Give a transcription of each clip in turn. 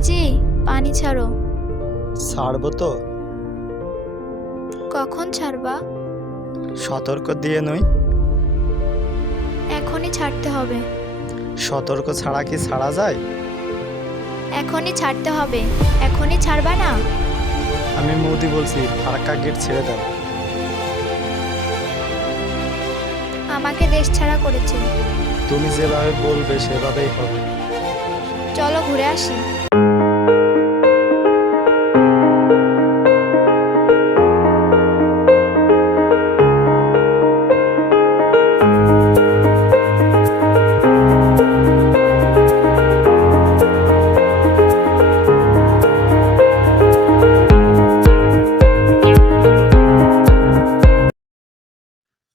মোদিজি, পানি ছাড়ো। ছাড়বো তো। কখন ছাড়বা? সতর্ক দিয়ে নই। এখনই ছাড়তে হবে। সতর্ক ছাড়া কি ছাড়া যায়? এখনই ছাড়তে হবে। এখনই ছাড়বা না? আমি মোদি বলছি, ফারাক্কা গেট ছেড়ে দাও। আমাকে দেশ ছাড়া করেছে। তুমি যেভাবে বলবে সেভাবেই হবে। চলো ঘুরে আসি।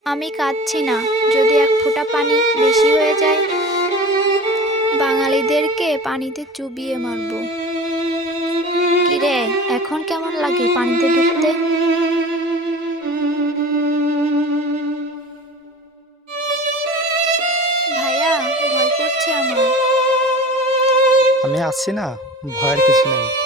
আমি কাঁদছি না, যদি এক ফোঁটা পানি বেশি হয়ে যায় বাঙালিদেরকে পানিতে চুবিয়ে মারবো। কিরে, এখন কেমন লাগে পানিতে ডুবতে? ভাইয়া, ভয় করছে আমার। আমি আছি না, ভয়ের কিছু নেই।